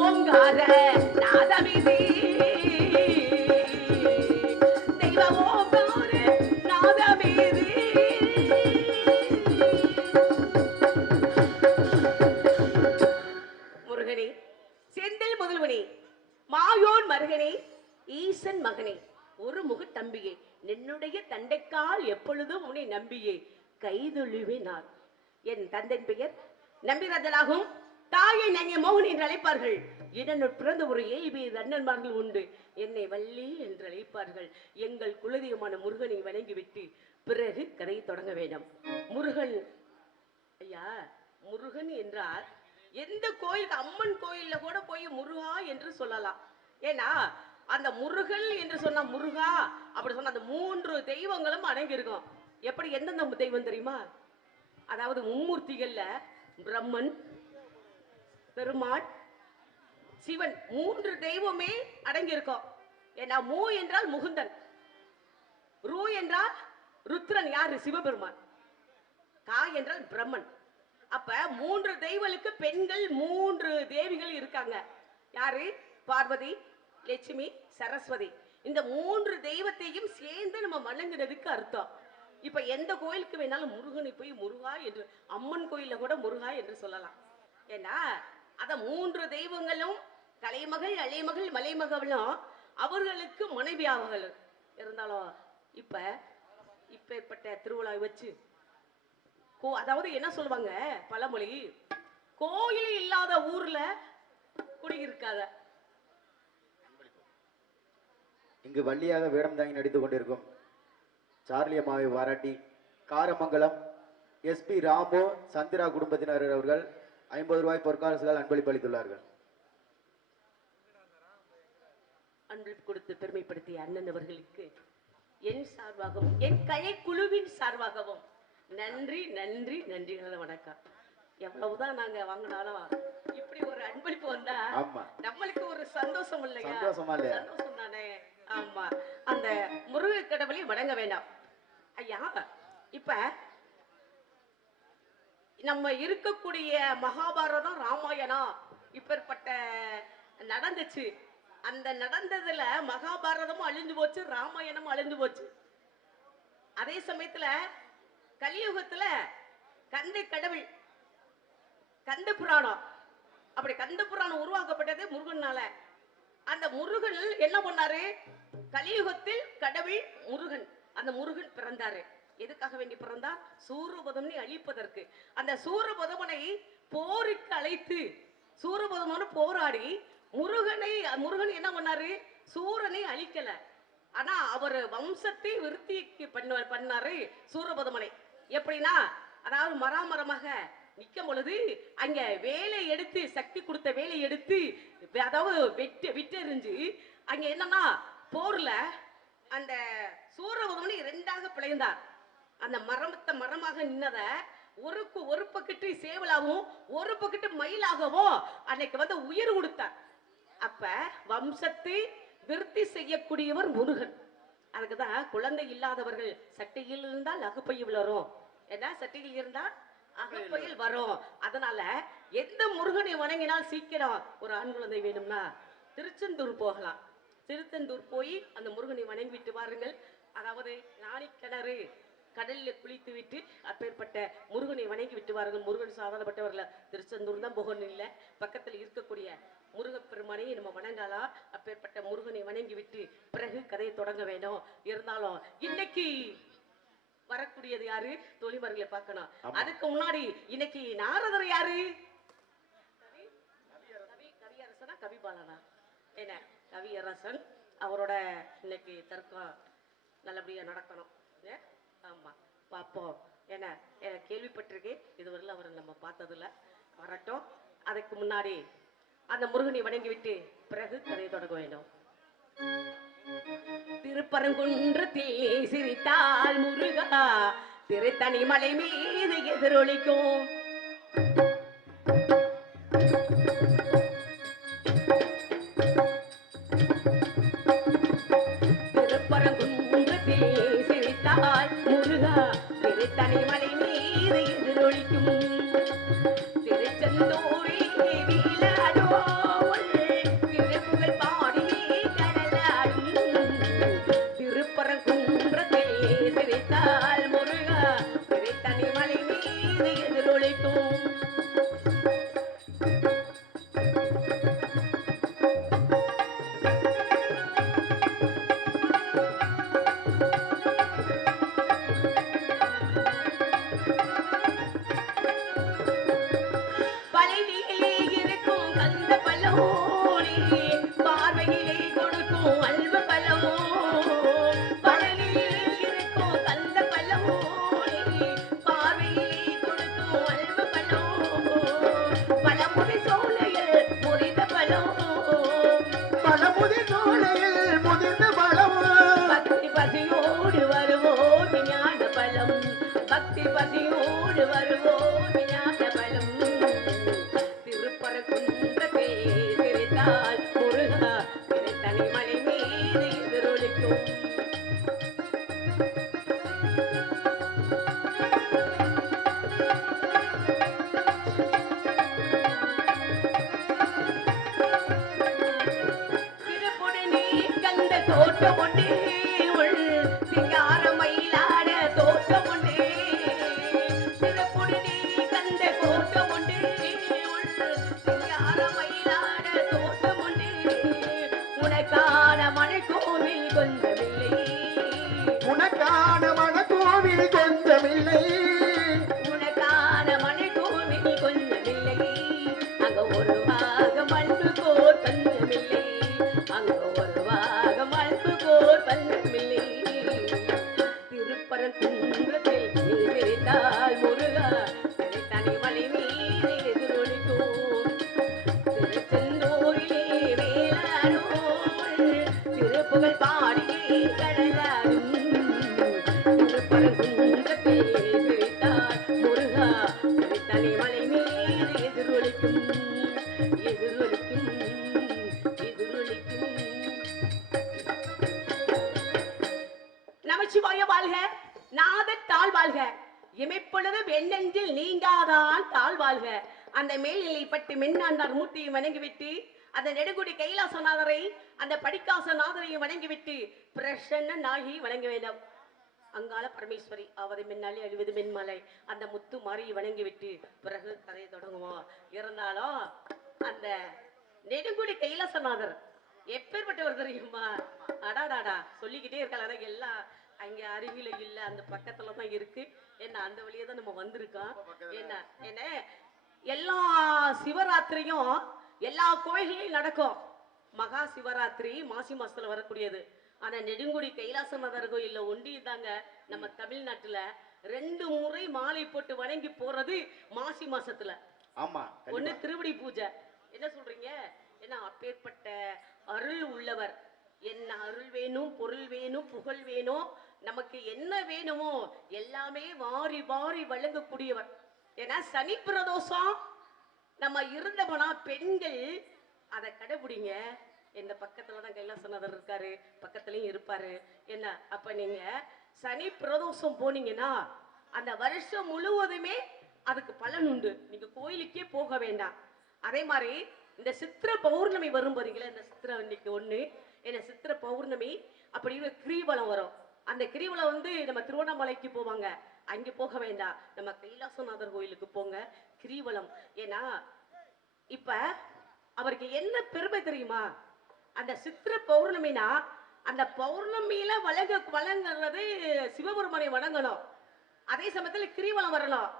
ஓங்கார நாதமிதி தெய்வ ஓங்கார நாதமிதி முருகனே செந்தில் முதல்வனே மாயோன் மருகனே ஈசன் மகனே ஒரு முகத்தம்பியே என்னுடைய தண்டைக்கால் எப்பொழுதும் உன்னை நம்பியே கைதொழுவே நான். என் தந்தையின் பெயர் நம்பிராஜனாகும். தாயை நன்னிய மோகன் என்று அழைப்பார்கள். இதனுள் பிறந்த ஒரு 7 அண்ணன்மார்கள் உண்டு. என்னை வள்ளி என்று அழைப்பார்கள். எங்கள் குலதெய்வமான முருகனை வணங்கிவிட்டு பிறகு கதையை தொடங்க வேண்டும். முருகன் ஐயா, முருகன் என்றால் எந்த கோயிலுக்கு அம்மன் கோயில்ல கூட போய் முருகா என்று சொல்லலாம். ஏன்னா அந்த முருகன் என்று சொன்னா முருகா அப்படி சொன்ன அந்த 3 தெய்வங்களும் அடங்கி இருக்கும். எப்படி எந்தெந்த தெய்வம் தெரியுமா? அதாவது மும்மூர்த்திகள்ல பிரம்மன், பெருமாள், சிவன் 3 தெய்வமே அடங்கி இருக்கும். ஏன்னா மூ என்றால் முகுந்தன், ரூ என்றால் ருத்ரன், யாரு? சிவபெருமான். கா என்றால் பிரம்மன். அப்ப 3 தெய்வங்களுக்கு பெண்கள் 3 தேவிகள் இருக்காங்க. யாரு? பார்வதி, லட்சுமி, சரஸ்வதி. இந்த 3 தெய்வத்தையும் சேர்ந்து நம்ம வணங்குறதுக்கு அர்த்தம். இப்ப எந்த கோயிலுக்கு வேணாலும் முருகனை போய் முருகா என்று, அம்மன் கோயில்ல கூட முருகா என்று சொல்லலாம். ஏன்னா அத 3 தெய்வங்களும் கலைமகள், அலைமகள், மலைமகளும் அவர்களுக்கு மனைவியாவர்கள் இருந்தாலும் இப்பேற்பட்ட திருவிழாவை வச்சு அதாவது என்ன சொல்லுவாங்க பழமொழி, கோயில் இல்லாத ஊர்ல குடியிருக்காத. இங்கு வள்ளியாக வேடம் தாங்கி நடித்துக் கொண்டிருக்கும் சார்லி அம்மாவை பாராட்டி காரமங்கலம் SP ராமு சந்திரா குடும்பத்தினர் அவர்கள் 50 ரூபாய் பொற்காசுகள் அன்பளிப்பு அளித்துள்ளார்கள். அன்பளிப்பு கொடுத்து பெருமைப்படுத்திய அண்ணன் அவர்களுக்கு என் சார்பாகவும் என் கலைக்குழுவின் சார்பாகவும் நன்றி நன்றி நன்றிகள வணக்கம். எவ்வளவுதான் நாங்க வாங்கினாலும் இப்படி ஒரு அன்பளிப்பு வந்தா நம்மளுக்கு ஒரு சந்தோஷம் இல்லையா? சந்தோஷம் தானே. ஆமா, அந்த முருக கடவுளை வணங்க வேண்டாம் ஐயா. இப்ப நம்ம இருக்கக்கூடிய மகாபாரதம், ராமாயணம் இப்பேற்பட்ட நடந்துச்சு. அந்த நடந்ததுல மகாபாரதமும் அழிஞ்சு போச்சு, ராமாயணமும் அழிஞ்சு போச்சு. அதே சமயத்துல கலியுகத்துல கந்தை கடவுள், கந்த புராணம், அப்படி கந்த புராணம் உருவாக்கப்பட்டது முருகனால. அந்த முருகன் என்ன பண்ணாரு? கலியுகத்தில் கடவுள் முருகன், அந்த முருகன் பிறந்தாரு. எதுக்காக வேண்டி பிறந்தார்? சூரபதமனை அழிப்பதற்கு. அந்த சூரபதமனை போருக்கு அழைத்து சூரபதமனு போராடி முருகன் என்ன பண்ணாரு? சூரனை அழிக்கல, ஆனா அவர் வம்சத்தை விருத்திக்கு பண்ணாரு சூரபதமனை. எப்படின்னா, அதாவது மராமரமாக நிக்கும் பொழுது அங்க வேலை எடுத்து, சக்தி கொடுத்த வேலை எடுத்து, அதாவது விட்டெறிஞ்சு அங்க என்னன்னா போர்ல அந்த சூரபதமனை 2ஆக பிளந்தார். அந்த மரமாக நின்னத ஒரு பக்கத்து சேவலாகவும் ஒரு பக்கத்து மயிலாகவும் அன்னைக்கு உயிர் கொடுத்தார். அப்ப வம்சத்தை விருத்தி செய்யக்கூடியவர் முருகன். அதுக்குதான் குழந்தை இல்லாதவர்கள் சட்டையில் இருந்தால் அகுப்பையில் வரும், ஏன்னா சட்டையில் இருந்தால் அகப்பையில் வரும். அதனால எந்த முருகனை வணங்கினால் சீக்கிரம் ஒரு ஆண் குழந்தை வேணும்னா திருச்செந்தூர் போகலாம். திருச்செந்தூர் போய் அந்த முருகனை வணங்கி விட்டு வாருங்கள். அதாவது ஞானி கிணறு கடலில் குளித்து விட்டு அப்பேற்பட்ட முருகனை வணங்கி விட்டு வாருங்கள். முருகன் சாதாரணப்பட்டவர்கள் திருச்செந்தூர் தான் போகணும் இல்லை, பக்கத்தில் இருக்கக்கூடிய முருகப்பெருமானை நம்ம வணங்கலாம். அப்பேற்பட்ட முருகனை வணங்கி விட்டு பிறகு கதையை தொடங்க வேண்டும். இருந்தாலும் இன்னைக்கு வரக்கூடியது யாரு? தொழில்மர்களை பார்க்கணும். அதுக்கு முன்னாடி இன்னைக்கு நாரதர் யாரு? கவியரசனா கவிபாலனா? என்ன கவியரசன், அவரோட இன்னைக்கு தர்க்கம் நல்லபடியா நடக்கணும். ஆமா பார்ப்போம். என்ன கேள்விப்பட்டிருக்கேன், இதுவரையில் அவரை நம்ம பார்த்ததில்ல. வரட்டும். அதுக்கு முன்னாடி அந்த முருகனை வணங்கி விட்டு பிறகு கதையை தொடங்க வேண்டும். திருப்பரங்குன்றத்தில் சிரித்தால் முருகா திருத்தணி மலை மீது எதிரொலிக்கும். திருப்பரங்குன்றத்தில் சிரித்தால் முருகா திருத்தணி மலை மீது எதிரொலிக்கும். திருச்செந்தூரில் விழித்தால் முருகா தனிமலை மீது எதிரொலிக்கும். திருப்புடனே கந்த தோட்டம் ஒன்றே உள் சிங்கார மயிலாட தோட்டம் ஒன்றே. திருப்புடனே கந்த தோட்டம் ஒன்றே உள் சிங்கார மயிலாட தோட்டம் ஒன்றே. உனக்கான மழை கோவில் கொஞ்சமில்லை, உனக்கான மனக்கோவில் கொஞ்சமில்லை, உனக்கான மழை கோவில் கொஞ்சமில்லை. அங்க ஒரு பாகம் அன்பு கோர் பஞ்சமில்லை, அங்க ஒரு பாகம் அன்பு கோர் பஞ்சமில்லை. திருப்பரங்குன்றத்தில் நீ விரித்தால் முருகா தனிமலை மீது எதிரொலிக்கும். திருச்செந்தூரிலே வேளாடும் திருப்புகழ் பாடியே கடலாடும். திருப்பரங்குன்றத்தில் விரித்தால் முருகா தனிமலை மீது எதிரொலிக்கும், எதிரொலிக்கும், எதிரொலிக்கும். நமச்சிவாய வாழ்க, நாதத் தாழ் வாழ்க, இமைப்பொழுது வெண்ணெஞ்சில் நீங்காதான் தாழ் வாழ்க. அந்த மேல்நிலைப்பட்டு மென்னாண்டார் மூர்த்தியை வணங்கிவிட்டு, அந்த நெடுங்குடி கைலாசநாதரை அந்த படிக்காசநாதரையும் வணங்கிவிட்டு பிரசன்ன நாகி வணங்க வேண்டும். அங்காள பரமேஸ்வரி ஆவது மென்னாலே அழிவது மென்மலை, அந்த முத்து மாறி வணங்கிவிட்டு பிறகு கதையை தொடங்குவோம். இருந்தாலும் அந்த நெடுங்குடி கைலாசநாதர் எப்பேற்பட்டவர் தெரியுமா? அடாடாடா சொல்லிக்கிட்டே இருக்கலாம். எல்லாம் அங்க அருகில இல்ல, அந்த பக்கத்துல தான் இருக்கு. என்ன அந்த வழியே தான் நம்ம வந்திருக்கோம். என்ன என்ன எல்லா சிவராத்திரியும் எல்லா கோயில்களையும் நடக்கும். மகா சிவராத்திரி மாசி மாசத்துல வரக்கூடியது. ஆனா நெடுங்குடி கைலாசநாதர் கோயில்ல ஒண்டிதாங்க நம்ம தமிழ்நாட்டுல 2 முறை மாலை போட்டு வணங்கி போறது மாசி மாசத்துல. ஆமா, ஒண்ணு திருவடி பூஜை. என்ன சொல்றீங்க? ஏன்னா அப்பேற்பட்ட அருள் உள்ளவர். என்ன அருள் வேணும், பொருள் வேணும், புகழ் வேணும், நமக்கு என்ன வேணுமோ எல்லாமே வாரி வாரி வழங்கக்கூடியவர். ஏன்னா சனி பிரதோஷம் நம்ம இருந்தவனா பெண்கள் அதை கடைபிடிங்க. இந்த பக்கத்துலதான் கைலாசநாதர் இருக்காரு, பக்கத்துலயும் இருப்பாரு. என்ன அப்ப நீங்க சனி பிரதோஷம் போனீங்கன்னா அந்த வருஷம் முழுவதுமே அதுக்கு பலன் உண்டு. நீங்க கோயிலுக்கே போக வேண்டாம். அதே மாதிரி இந்த சித்திர பௌர்ணமி வரும் பாருங்களா, இந்த சித்திர இன்னைக்கு ஒண்ணு, என்ன சித்திர பௌர்ணமி அப்படின்னு கிரிவலம் வரும். அந்த கிரிவலம் வந்து நம்ம திருவண்ணாமலைக்கு போவாங்க, அங்க போக வேண்டாம், நம்ம கைலாசநாதர் கோயிலுக்கு போங்க கிரிவலம். ஏன்னா இப்ப அவருக்கு என்ன பெருமை தெரியுமா? அந்த சித்திர பௌர்ணமினா அந்த பௌர்ணமியில வழங்குறது சிவபெருமானை வணங்கணும். அதே சமயத்துல கிரிவலம் வரணும்.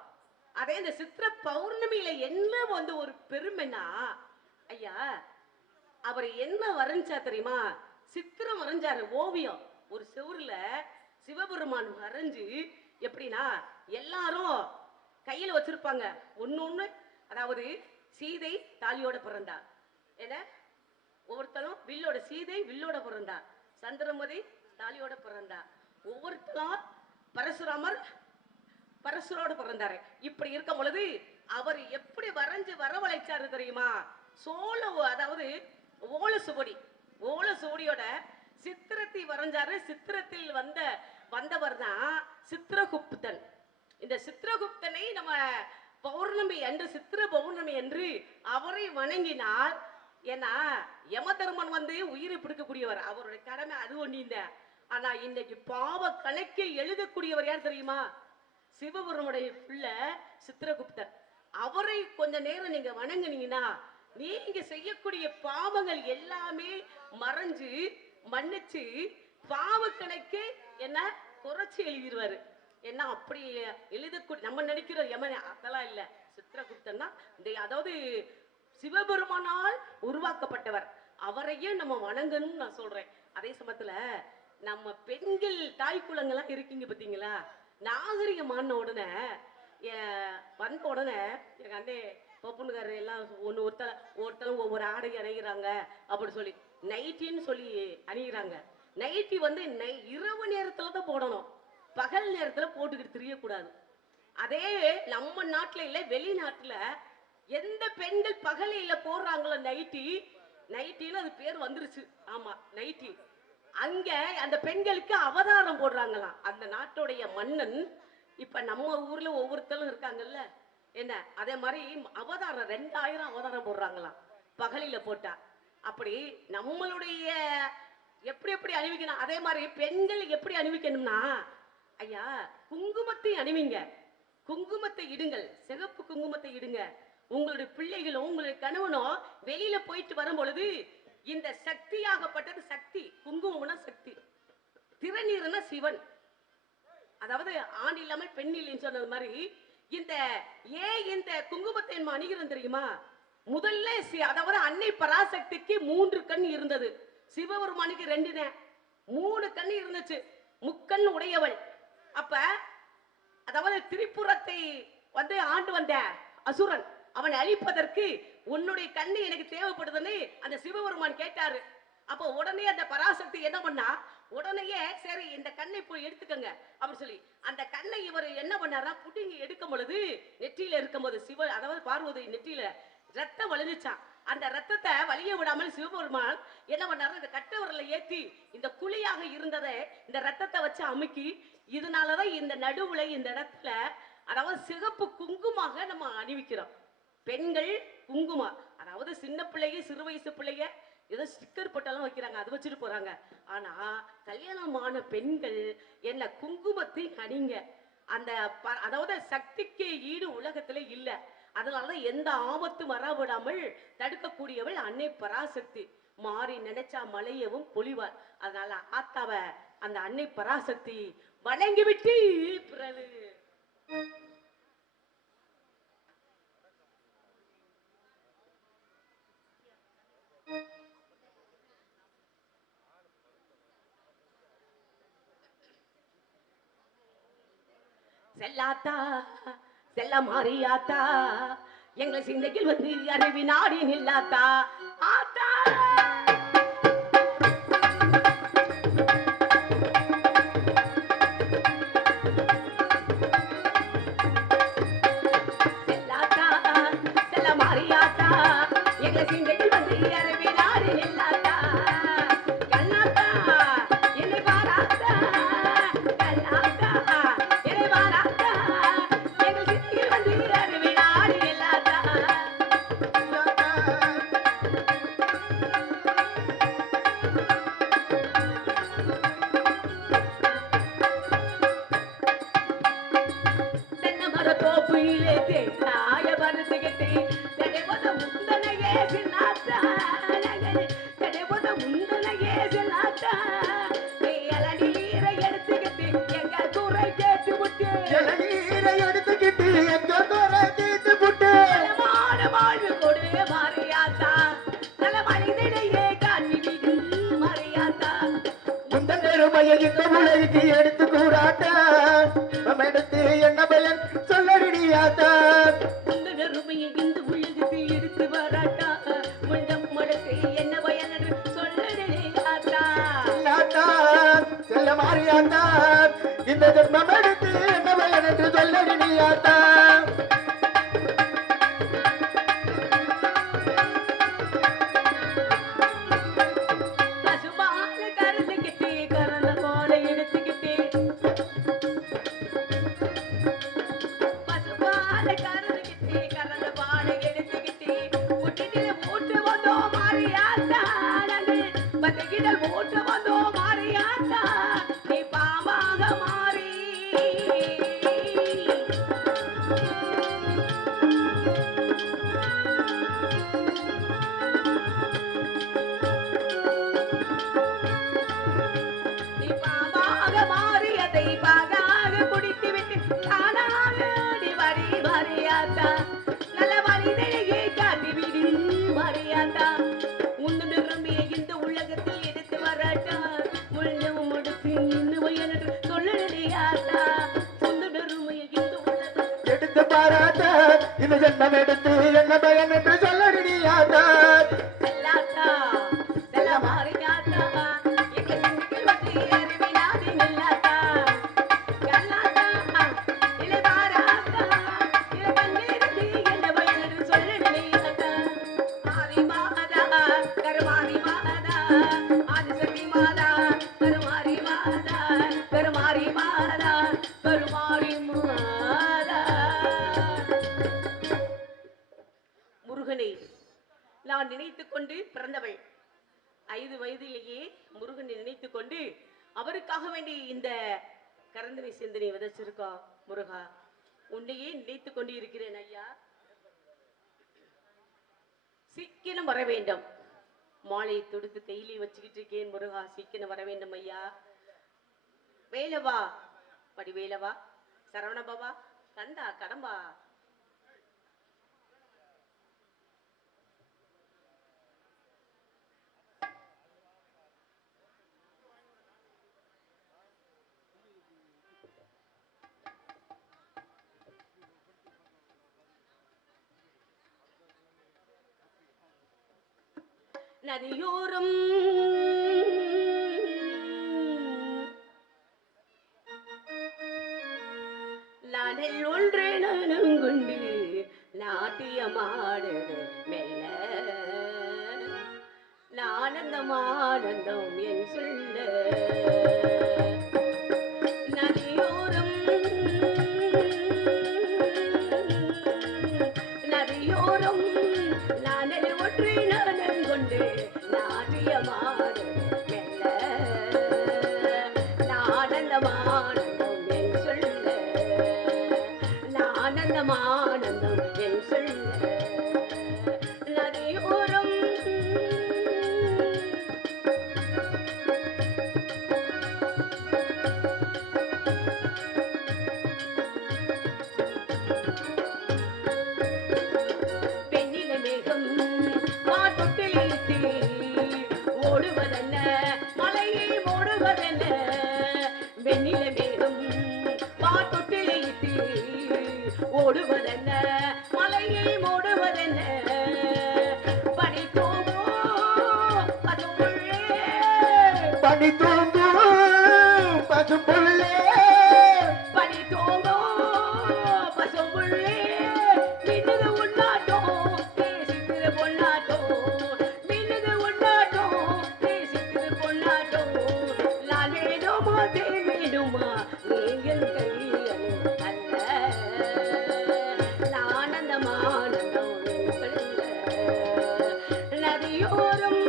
அதே இந்த சித்திர பௌர்ணமியில என்ன வந்து ஒரு பெருமைன்னா, ஐயா அவர் என்ன வரைஞ்சா தெரியுமா? சித்திரம் வரைஞ்சாரு, ஓவியம். ஒரு செவுருல சிவபெருமான் வரைஞ்சு எப்படின்னா எல்லாரும் கையில வச்சிருப்பாங்க ஒண்ணு. அதாவது சீதை தாலியோட பிறந்தா, என்ன ஒவ்வொருத்தரும் வில்லோட, சீதை வில்லோட பிறந்தா, சந்திரமதி தாலியோட பிறந்தா, ஒவ்வொருத்தரும் பரசுராமர் பரசுரோட பிறந்தாரு. இப்படி இருக்கும் பொழுது அவர் எப்படி வரைஞ்சு வரவழைச்சாரு தெரியுமா? அதாவது ஓல சுவடியோட சித்திரத்தை வரைஞ்சாரு. சித்திரத்தில் வந்தவர் தான் சித்திரகுப்தன். இந்த சித்திரகுப்தனை நம்ம பௌர்ணமி அன்று, சித்திர பௌர்ணமி என்று அவரை வணங்கினால், ஏன்னா யம தர்மன் வந்து உயிரை பிடிக்கக்கூடியவர், அவருடைய கடமை அது ஒண்ணிந்த. ஆனா இன்னைக்கு பாவ கணக்கை எழுதக்கூடியவர் யார் தெரியுமா? சிவபெருமானுடைய பிள்ளை சித்திரகுப்தன். அவரை கொஞ்ச நேரம் நீங்க வணங்குனீங்கன்னா நீங்க செய்யக்கூடிய பாவங்கள் எல்லாமே மறைஞ்சு மன்னிச்சு பாவ கணக்கு என்ன குறைச்சி எழுதிடுவாரு. என்ன அப்படி எழுதக்கூடிய நம்ம நினைக்கிற யமன் அதெல்லாம் இல்ல. சித்திரகுப்தன்னா அதாவது சிவபெருமானால் உருவாக்கப்பட்டவர். அவரையே நம்ம வணங்கணும்னு நான் சொல்றேன். அதே சமயத்துல நம்ம பெண்கள் தாய் குலங்கள்லாம் இருக்கீங்க பாத்தீங்களா? நாகரிகமான உடனே வந்த உடனே எங்க அண்ணே பொண்ணுக்காரர் எல்லாம் ஒருத்தரும் ஒவ்வொரு ஆடை அணிகிறாங்க அப்படி சொல்லி நைட்டின்னு சொல்லி அணிகிறாங்க. நைட்டி வந்து இரவு நேரத்துல தான் போடணும், பகல் நேரத்துல போட்டுக்கிட்டு தெரியக்கூடாது. அதே நம்ம நாட்டுல இல்ல வெளிநாட்டுல எந்த பெண்கள் பகலில போடுறாங்களோ நைட்டி, நைட்டின்னு அது பேர் வந்துருச்சு. ஆமா, நைட்டி. அங்க அந்த பெண்களுக்கு அவதாரம் போடுறாங்களாம். அந்த நாட்டுடைய மன்னன் இப்ப நம்ம ஊர்ல ஒவ்வொருத்தரும் இருக்காங்கல்ல, என்ன அதே மாதிரி அவதாரம் 2000 அவதாரம் போடுறாங்களாம் பகலில போட்டா. அப்படி நம்மளுடைய எப்படி எப்படி அணிவிக்கணும், அதே மாதிரி பெண்கள் எப்படி அணிவிக்கணும்னா, ஐயா குங்குமத்தை அணிவிங்க, குங்குமத்தை இடுங்கள், சிகப்பு குங்குமத்தை இடுங்க. உங்களுடைய பிள்ளைகளும் உங்களுடைய கணவனும் வெளியில போயிட்டு வரும் பொழுது இந்த சக்தியாகப்பட்டது, சக்தி குங்குமம்னா சக்தி, திருநீர்னா சிவன், அதாவது ஆண் இல்லாமல் பெண் இல்லைன்னு சொன்னது மாதிரி இந்த இந்த குங்குமத்தை அணிகிறோம் தெரியுமா? முதல்ல அதாவது அன்னை பராசக்திக்கு 3 கண் இருந்தது, சிவபெருமானுக்கு 2 தான், 3 கண் இருந்துச்சு, முக்கண் உடையவள். அப்ப அதாவது திரிபுரத்தை ஆண்டு வந்த அசுரன், அவனை அழிப்பதற்கு உன்னுடைய கண்ணு எனக்கு தேவைப்படுதுன்னு அந்த சிவபெருமான் கேட்டாரு. அப்போ உடனே அந்த பராசக்தி என்ன பண்ணா, உடனேயே சரி இந்த கண்ணை போய் எடுத்துக்கங்க அப்படின்னு சொல்லி அந்த கண்ணை இவர் என்ன பண்ணாரா, புடிங்கி எடுக்கும் பொழுது நெற்றியில இருக்கும் போது சிவ அதாவது பார்வதி நெற்றியில ரத்தம் வலிஞ்சான். அந்த ரத்தத்தை வலிய விடாமல் சிவபெருமான் என்ன பண்ணாரு, இந்த கட்டவரல ஏற்றி இந்த குழியாக இருந்ததை இந்த ரத்தத்தை வச்சு அமுக்கி, இதனாலதான் இந்த நடுவுல இந்த இடத்துல அதாவது சிகப்பு குங்குமாக நம்ம அணிவிக்கிறோம். பெண்கள் குங்குமம், அதாவது சின்ன பிள்ளைங்க சிறு வயசு பிள்ளைங்க ஏதோ ஸ்டிக்கர் போட்டெல்லாம் வைக்கிறாங்க, அது வச்சுட்டு போறாங்க. ஆனா கல்யாணமான பெண்கள் என்ன குங்குமத்தை அணிங்க. அந்த அதாவது சக்திக்கு ஈடு உலகத்துல இல்ல. அதனாலதான் எந்த ஆபத்தும் வரவிடாமல் தடுக்கக்கூடியவள் அன்னை பராசக்தி. மாறி நினைச்சா மலையவும் பொழிவார். அதனால ஆத்தாவ அந்த அன்னை பராசக்தி வணங்கிவிட்டு பிறகு செல்லாத்தா செல்ல மாறியாத்தா எங்கள் சிந்தையில் அறிவினாடி நில்லாத்தா ஆத்தா. செல்லாத்தா செல்ல மாறியாத்தா எங்கள் சிந்தையில் அறிவினாடி நில்லாத்தா. எடுத்து கூறாட்டா எடுத்து என்ன பயன் சொல்லடியாத்தா. இந்த நெருமையை இந்த உலகத்தை எடுத்து வராட்டா முள்ளம் மடத்தை என்ன பயன் என்று சொல்லடியாத்தா. செல்ல மாறியாத்தா இந்த ஜென்மம் எடுத்து என்ன பயன் என்று சொல்லடியாத்தா. இந்த ஜென்மம் எடுத்து என்ன பயன் என்று சொல்லடியாத்தா. செல்லாத்தா செல்ல மாறியாத்தா எங்கள் சிந்தையில் அறிவினாடி நில்லாத்தா. கல்லாத்தா இல்லை பாராத்தா இதை கண்ணீருக்கு என்ன பயன் என்று சொல்லடியாத்தா. ஆதி மாதா கரும முருகனை நான் நினைத்துக் கொண்டு பிறந்தவள். 5 வயதிலேயே முருகனை நினைத்துக் கொண்டு அவருக்காக வேண்டி இந்த கரந்தனை சிந்தனை விதைச்சிருக்கா. முருகா, உன்னையே நினைத்துக் கொண்டு இருக்கிறேன் ஐயா, சீக்கிரம் வர வேண்டும். மாலை தொடுத்து கையிலே வச்சுக்கிட்டு இருக்கேன். முருகா, சீக்கிரம் வர வேண்டும் ஐயா. வேலவா, படி வேலவா, சரவண பாபா, கந்தா, கடம்பா. நதியோரம் நானல் ஒன்றே நனங்குண்டு நாட்டியமாடுது மெல்ல, ஆனந்தம் ஆனந்தம் என் சொல்ல. நதியோரம் நதியோரம் நானல் ஒன்றே நனங்குண்டு நாட்டியமாடுது மெல்ல, ஆனந்தம் ஆனந்தம் என் சொல்ல, ஆனந்தம் ஆனந்தம் என் சொல்ல. நதியோரம் பெண்ணில மேகம் மாட்டொட்டிலிட்டு ஓடுவதென்ன, மலையை ஓடுவதென்ன. வெண்ணில மேகம் மாட்டொட்டிலிட்டு ஓடுவதென்ன, மலையை மூடுவதென்ன. படித்தோமோ அதுவுள்ளே, படித்தோமோ பசும்புள்ளே, படித்தோமோ பசும்புள்ளே. மின்னுது உண்ணாட்டம் பேசித்திரு பொன்னாட்டம், மின்னுது உண்ணாட்டம் பேசித்திரு பொன்னாட்டம். நான் வேணுமா தேன் வேணுமா நீங்கள் கையணி அல்ல, ஆனந்தம் ஆனந்தம் என் சொல்ல. நதியோரம்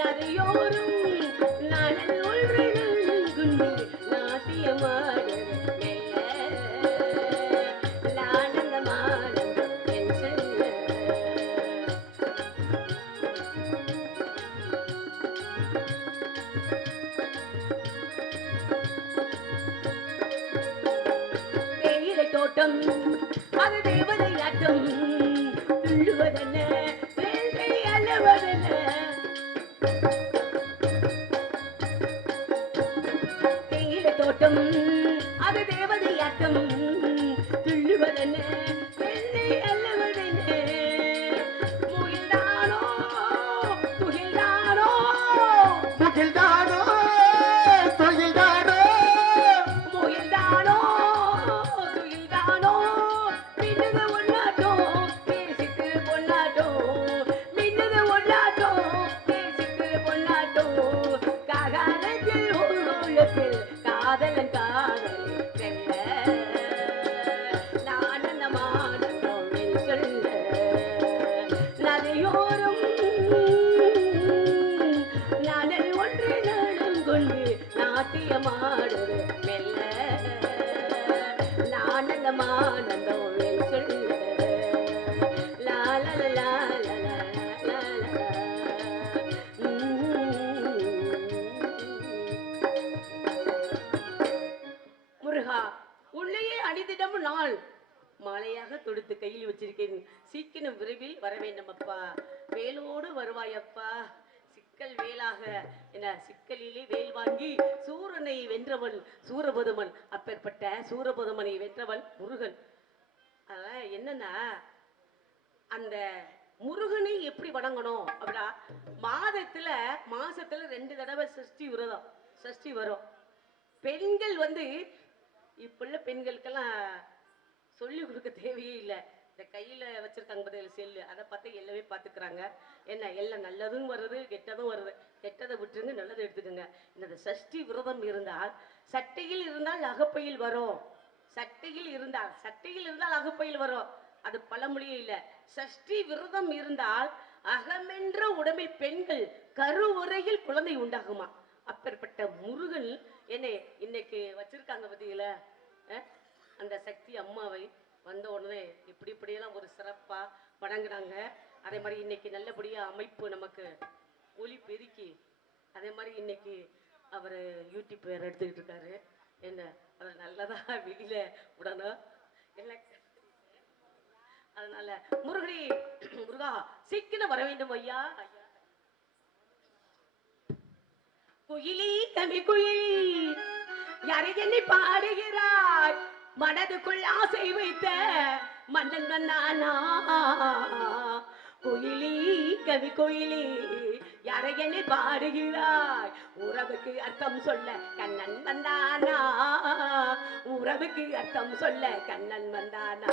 நதியோரம் நானல் ஒன்று நல்குண்டு நாட்டியமாடு மெல்ல, ஆனந்தம் ஆனந்தம் என் சொல்ல. தேயிலை தோட்டம் அது தேவதையாட்டம், துள்ளுவதென்ன வேள்வி அல்லவதென்ன. தேயிலை தோட்டம் அது தேவதையாட்டம், துள்ளுவதென்ன வேள்வி அல்லவதென்ன. முகில்தானோ துகில்தானோ, முகில்தானோ துகில்தானோ, முகில்தானோ துகில்தானோ. மின்னுது ஒன்னாட்டம் பேசித்திரு பொன்னாட்டம், மின்னுது ஒன்னாட்டம் பேசித்திரு பொன்னாட்டம். காகாலத்தில் ஊர்வலத்தில் காதலன் காதலி செல்ல, ஆனந்தம் ஆனந்தம் என் சொல்ல. நதியோரம் நானல் ஒன்று நனங்கொண்டு நாட்டியமாடுது மெல்ல, ஆனந்தம் ஆனந்தம் என் சொல்ல. லா லா லா லா லா லா லா லா. முருகா, உள்ளேயே அடித்திடம் நாள் மாலையாக தொடுத்து கையில் வச்சிருக்கேன். சீக்கிரம் விரைவில் வர வேண்டும் அப்பா. வேலோடு வருவாய் அப்பா. சிக்கல் வேலாக என சிக்கலிலே வேல் வாங்கி சூரனை வென்றவன் சூரபதுமன். அப்பேற்பட்ட சூரபதுமனை வென்றவன் முருகன். அதான் என்னன்னா, அந்த முருகனை எப்படி வணங்கணும் அப்படின்னா, மாசத்துல 2 தடவை சஷ்டி விரதம், சஷ்டி வரும். பெண்கள் வந்து இப்ப உள்ள பெண்களுக்கெல்லாம் சொல்லி கொடுக்க தேவையே இல்லை. இந்த கையில வச்சிருக்காங்க பதில் செல்லு, அதை பார்த்து எல்லாமே பார்த்துக்கிறாங்க. என்ன எல்லாம் நல்லதும் வருது கெட்டதும் வருது. கெட்டதை விட்டுருங்க, நல்லதை எடுத்துக்கோங்க. இந்த சஷ்டி விரதம் இருந்தால் சட்டையில் இருந்தால் அகப்பையில் வரும், சட்டையில் இருந்தால் அகப்பையில் வரும். அது பழமொழியே இல்ல. சஷ்டி விரதம் இருந்தால் அகமென்ற உடம்பில் பெண்கள் கருவுறையில் குழந்தை உண்டாகுமா. அப்பேற்பட்ட முருகன் என்னை இன்னைக்கு வச்சிருக்காங்க பத்தியில அந்த சக்தி அம்மாவை வந்த உடனே இப்படியெல்லாம் ஒரு சிறப்பா வணங்குறாங்க. அதே மாதிரி இன்னைக்கு நல்லபடியா அமைப்பு நமக்கு ஒளி பெருக்கி அதே மாதிரி இன்னைக்கு அவர் யூடியூப் வேற எடுத்துக்கிட்டு இருக்காரு. என்ன அவர் நல்லதா வெளியில விடணும் என்ன. அதனால முருகா சீக்கிரம் வர வேண்டும் ஐயா. குயிலி தமிழ் குயிலி யாரை என்னை பாடுகிறாய், மனதுக்குள் ஆசை வைத்த மன்னன் வந்தானா. குயிலி கவி குயிலி யாரை என்னை பாடுகிறாய், உறவுக்கு அர்த்தம் சொல்ல கண்ணன் வந்தானா. உறவுக்கு அர்த்தம் சொல்ல கண்ணன் வந்தானா.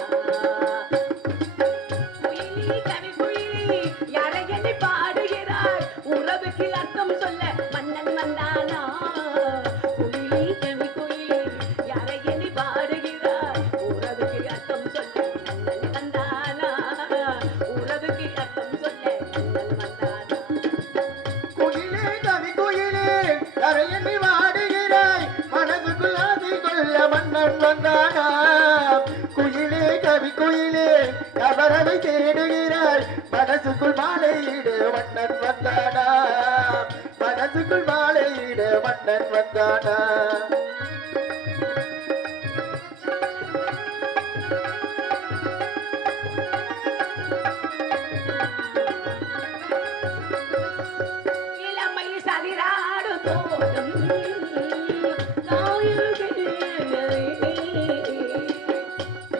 குயிலி கவி குயிலி யாரை என்னை பாடுகிறாய், உறவுக்கு அர்த்தம் சொல்ல மன்னன் வந்தானா. குயிலி கவி குயிலி யாரை என்னை பாடுகிறாய், உறவுக்கு அர்த்தம் சொல்ல கண்ணன் வந்தானா. உறவுக்கு அர்த்தம் சொல்ல கண்ணன் வந்தானா. குயிலே கவி குயிலே யாரை எண்ணி வாடுகிறாய், மனதுக்குள் ஆசை கொள்ள மன்னன் வந்தானா. குயிலே கவி குயிலே அவரவை தேடுகிறாய், மனசுக்குள் மாலையிடு மன்னன் வந்தானா. மனசுக்குள் மாலையிடு மன்னன் வந்தானா. இளமை சதிராடு தோடும் காயுகளே.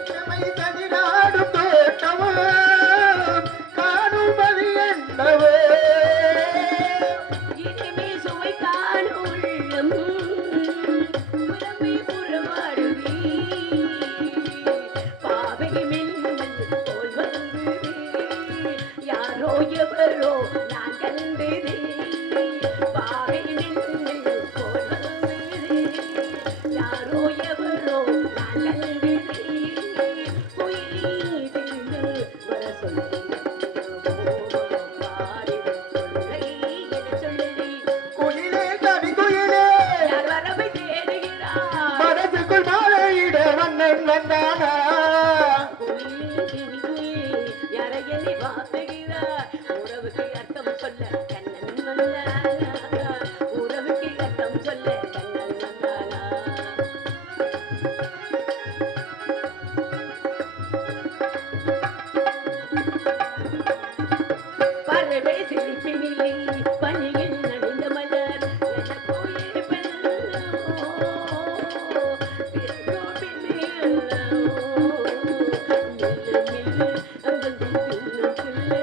இளமை சதிராடும் தோட்டமோ காணுமதி என்னவோ. இனிமே சுவை காணும் உள்ளம் புலமை புறவாடுவே. பாவை மின்னல் போல் வந்ததே, யாரோ எவரோ நான் கண்டதே. பாவை மின்னல் போல் வந்ததே, யாரோ எவரோ நான் கண்டதே. குயிலி திரு வர சொல்லி குயிலே கவி குயிலே மனசுக்குள் மாலையிட மன்னன் வந்தானா. உறவுக்கு அர்த்தம் சொல்ல கண்ணன் வந்தானா. உறவுக்கு அர்த்தம் சொல்ல கண்ணன் வந்தானா. பறவை சிரிப்பினிலே பணியில் நடுந்த மலர் என கோயில் பெண்ணோ பிறகோ பின்னோ மில்லு மில்லு அங்கங்கும் தின்னு தில்லு.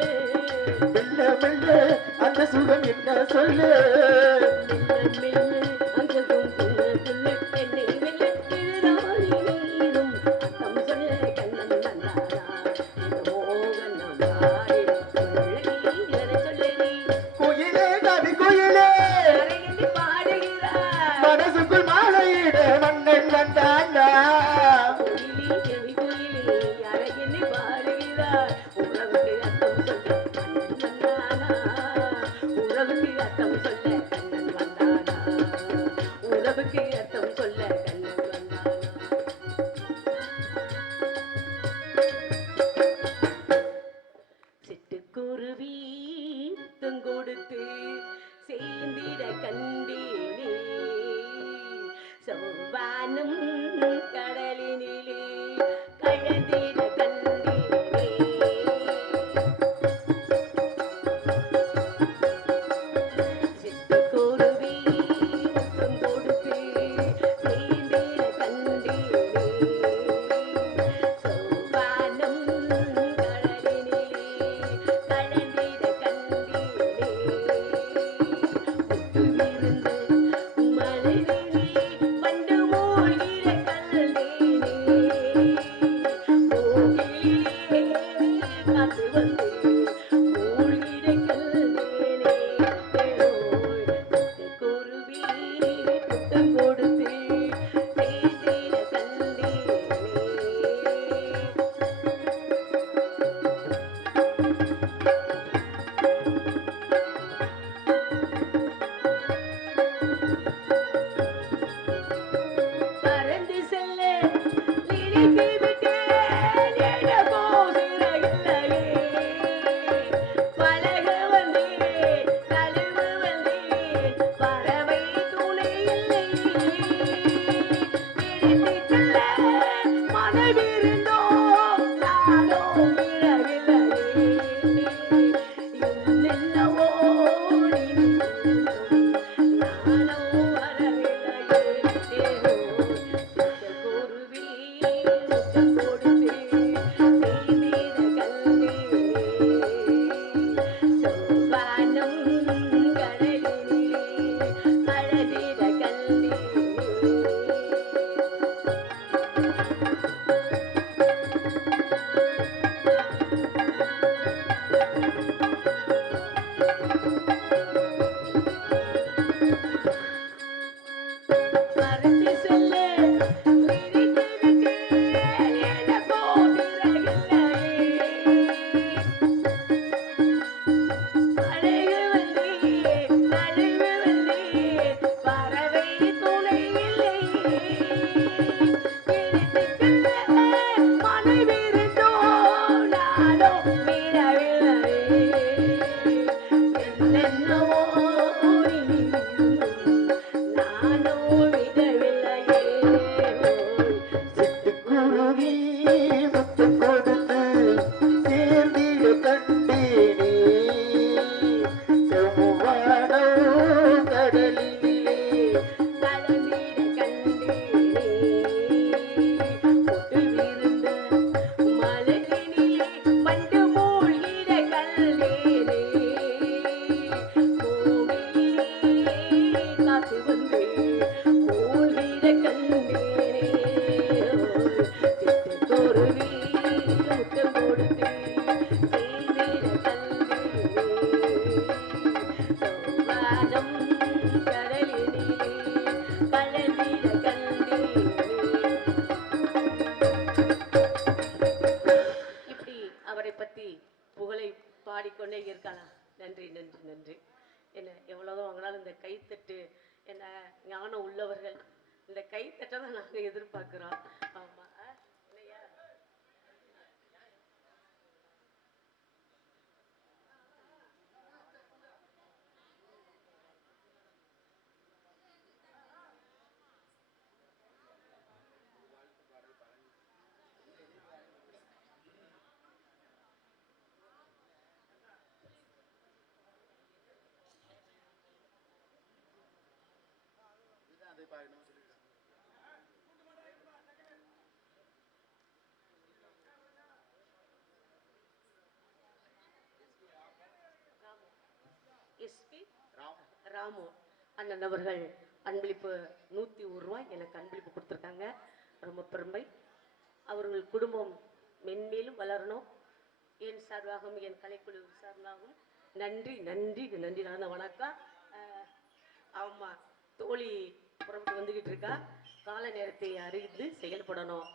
மெல்ல மெல்ல அந்த சுகம் என்ன சொல்லு. மில்லு மில்லு அங்கங்கும் தின்னு தில்லு. என்னை வெள்ளத்திராணி நீரும் அர்த்தம் சொல்ல கண்ணன் வந்தானா. இந்த மோகனம் ஆடிடும் கொள்ளை என சொல்லி குயிலே கவி குயிலே யாரை எண்ணி பாடுகிறாய். மனசுக்குள் மாலையிட மன்னன் வந்தானா. குயிலி செவி குயிலி யாரை எண்ணி பாடுகிறாய், உறவுக்கு அர்த்தம் சொல்ல கண்ணன் வந்தானா. உறவுக்கு அர்த்தம் சொல்ல கண்ணன் வந்தானா. உறவுக்கு அர்த்தம் சொல்ல கண்ணன் வந்தானா. சிட்டுக்குருவி கொடுத்து சேர்ந்திட கண்டேனே, சௌவானம் கடலினிலே கழந்திட கண்டேனே. சிட்டுக்குருவி கொடுத்து சேர்ந்திட கண்டேனே, சௌவானம் கடலினிலே கழந்திட கண்டேனே. முத்துவிருந்து மலரிலே வண்டு மூழ்கிட கண்டேனே. கோகிலே காத்து வந்து மூழ்கிட கண்டேனே. சிட்டுக்குருவி முத்தம் கொடுத்து சேர்ந்திட கண்டேனே. என்னென்னவோ நானும் விடவில்லையே சிட்டுக்குருவி முத்தம் கொடுத்து சேர்ந்திட கண்டேனே செவ்வானம் கடலினிலே கலந்திட கண்டேனே பொட்டு விருந்த மலரினிலே வண்டு மூழ்கிட கண்டேனே கோவிலே காத்து வந்து மூழ்கிட கண்டேனே சிட்டுக்குருவி முத்தம் கொடுத்து செய்திட கண்டேனே சோவானம் கடலினிலே கலந்திட கண்டேனே இப்படி அவரை பத்தி புகழை பாடிக்கொண்டே இருக்கலாம். நன்றி நன்றி நன்றி. என்ன எவ்வளவுதான் வாங்கினாலும் இந்த கைத்தட்டு என்ன ஞானம் உள்ளவர்கள் இந்த கைத்தட்டை தான் நாங்கள் எதிர்பார்க்கிறோம். ஆமா இல்லையா? எஸ்பி ராமு அண்ணன் அவர்கள் அன்பளிப்பு 101 ரூபாய் எனக்கு அன்பளிப்பு கொடுத்துருக்காங்க. ரொம்ப பெருமை. அவர்கள் குடும்பம் மென்மேலும் வளரணும். என் சார்பாகவும் என் கலைக்குழு சார்பாகவும் நன்றி நன்றி நன்றி. நான் வணக்கம். ஆமா தோழி புறப்பட்டு வந்துகிட்டு இருக்கா. கால நேரத்தை அறிந்து செயல்படணும்.